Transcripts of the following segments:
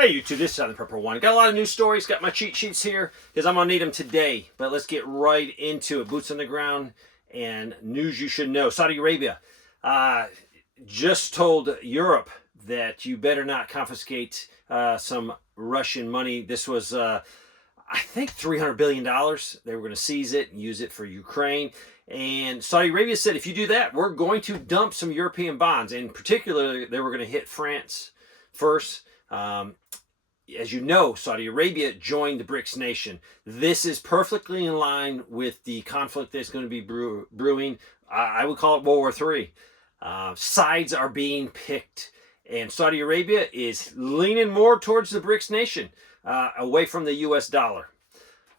Hey YouTube, this is Southern Prepper 1. Got a lot of news stories, got my cheat sheets here, because I'm going to need them today. But let's get right into it. Boots on the ground and news you should know. Saudi Arabia just told Europe that you better not confiscate some Russian money. This was, I think, $300 billion. They were going to seize it and use it for Ukraine. And Saudi Arabia said, if you do that, we're going to dump some European bonds. In particular, they were going to hit France first. As you know, Saudi Arabia joined the BRICS nation. This is perfectly in line with the conflict that's going to be brewing. I would call it World War III. Sides are being picked, and Saudi Arabia is leaning more towards the BRICS nation, away from the U.S. dollar.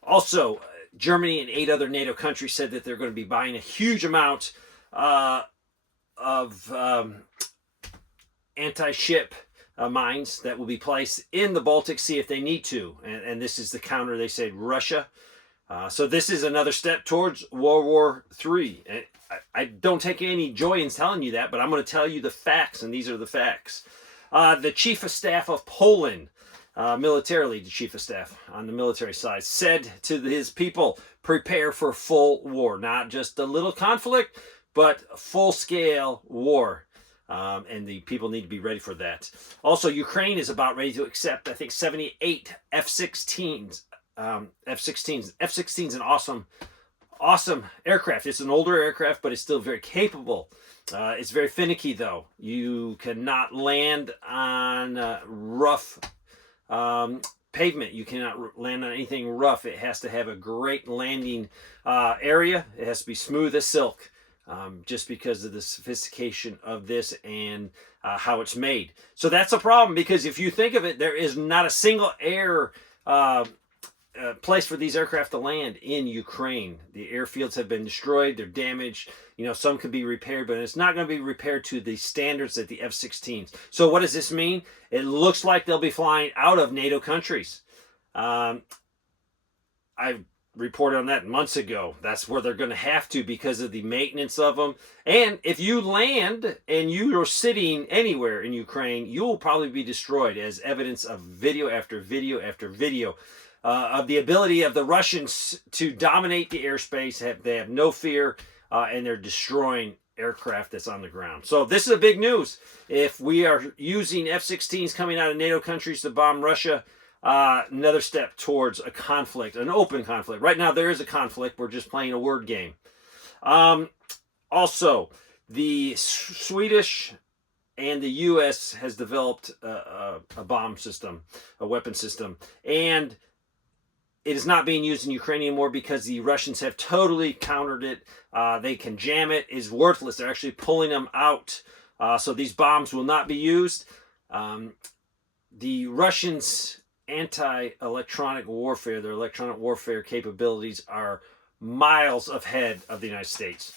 Also, Germany and 8 other NATO countries said that they're going to be buying a huge amount of anti-ship mines that will be placed in the Baltic Sea if they need to. And this is the counter, they said, Russia. So this is another step towards World War III. And I don't take any joy in telling you that, but I'm going to tell you the facts, and these are the facts. The Chief of Staff of Poland, militarily, the Chief of Staff on the military side, said to his people, prepare for full war. Not just a little conflict, but full-scale war. And the people need to be ready for that. Also, Ukraine is about ready to accept, I think, 78 F-16s. F-16s. F-16 is an awesome aircraft. It's an older aircraft, but it's still very capable. It's very finicky, though. You cannot land on rough pavement. You cannot land on anything rough. It has to have a great landing area. It has to be smooth as silk. Just because of the sophistication of this and how it's made. So that's a problem, because if you think of it, there is not a single air place for these aircraft to land in Ukraine. The airfields have been destroyed, they're damaged. You know, some can be repaired, but it's not going to be repaired to the standards that the F-16s. So what does this mean? It looks like they'll be flying out of NATO countries. I've reported on that months ago. That's where they're going to have to, because of the maintenance of them. And if you land and you are sitting anywhere in Ukraine, you will probably be destroyed, as evidence of video after video after video of the ability of the Russians to dominate the airspace. They have no fear, and they're destroying aircraft that's on the ground. So this is a big news. If we are using F-16s coming out of NATO countries to bomb Russia, another step towards a conflict, an open conflict. Right now there is a conflict. We're just playing a word game. Also, the Swedish and the U.S. has developed a bomb system, a weapon system, and it is not being used in Ukraine anymore because the Russians have totally countered it. They can jam it. It's worthless. They're actually pulling them out. So these bombs will not be used. The Russians' anti-electronic warfare, their electronic warfare capabilities are miles ahead of the United States.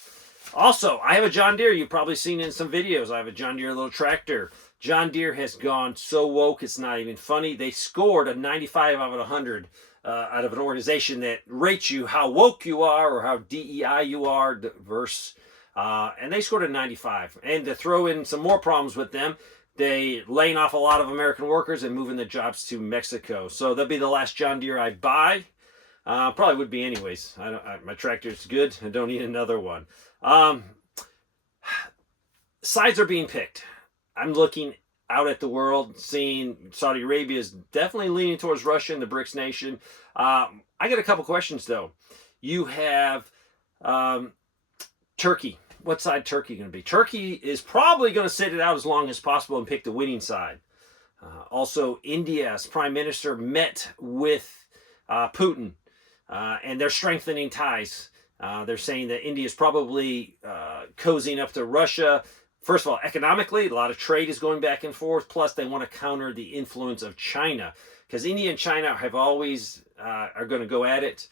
Also, I have a John Deere. You've probably seen it in some videos. I have a John Deere little tractor. John Deere has gone so woke, it's not even funny. They scored a 95 out of 100 out of an organization that rates you how woke you are or how DEI you are, diverse. And they scored a 95. And to throw in some more problems with them, they laying off a lot of American workers and moving the jobs to Mexico. So that'll be the last John Deere I buy. Probably would be anyways. My tractor's good. I don't need another one. Sides are being picked. I'm looking out at the world, seeing Saudi Arabia is definitely leaning towards Russia and the BRICS nation. I got a couple questions, though. You have Turkey. What side Turkey going to be? Turkey is probably going to sit it out as long as possible and pick the winning side. Also, India's prime minister met with Putin, and they're strengthening ties. They're saying that India is probably cozying up to Russia. First of all, economically, a lot of trade is going back and forth. Plus, they want to counter the influence of China, because India and China have always are going to go at it.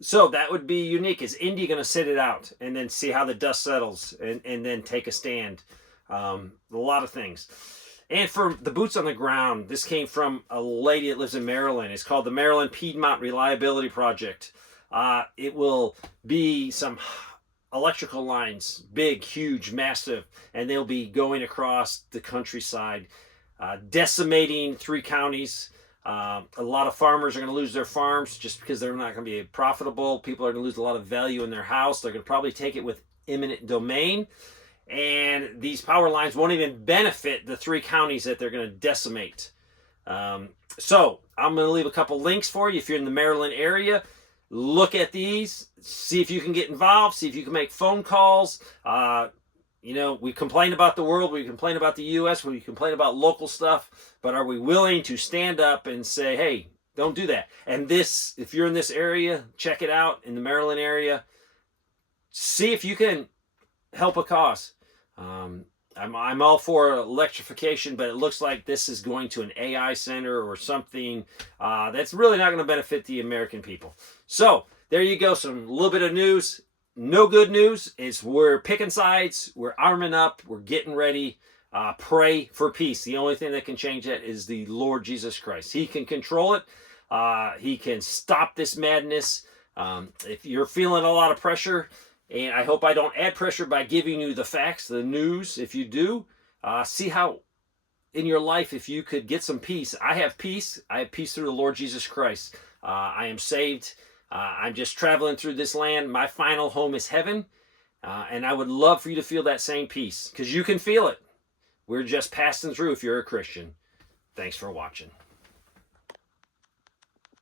So that would be unique. Is India going to sit it out and then see how the dust settles and then take a stand? A lot of things. And for the boots on the ground, this came from a lady that lives in Maryland. It's called the Maryland Piedmont Reliability Project. It will be some electrical lines, big, huge, massive, and they'll be going across the countryside decimating 3 counties. A lot of farmers are going to lose their farms just because they're not going to be profitable. People are going to lose a lot of value in their house. They're going to probably take it with eminent domain. And these power lines won't even benefit the 3 counties that they're going to decimate. So I'm going to leave a couple links for you. If you're in the Maryland area, look at these, see if you can get involved, see if you can make phone calls. You know, we complain about the world, we complain about the U.S., we complain about local stuff, but are we willing to stand up and say, hey, don't do that? And this, if you're in this area, check it out in the Maryland area. See if you can help a cause. I'm all for electrification, but it looks like this is going to an AI center or something that's really not going to benefit the American people. So there you go, some little bit of news. No good news is we're picking sides, we're arming up, we're getting ready. Pray for peace. The only thing that can change that is the Lord Jesus Christ. He can control it. He can stop this madness. If you're feeling a lot of pressure, and I hope I don't add pressure by giving you the facts, the news. If you do, see how in your life, if you could get some peace. I have peace. I have peace through the Lord Jesus Christ. I am saved. I'm just traveling through this land. My final home is heaven. And I would love for you to feel that same peace because you can feel it. We're just passing through if you're a Christian. Thanks for watching.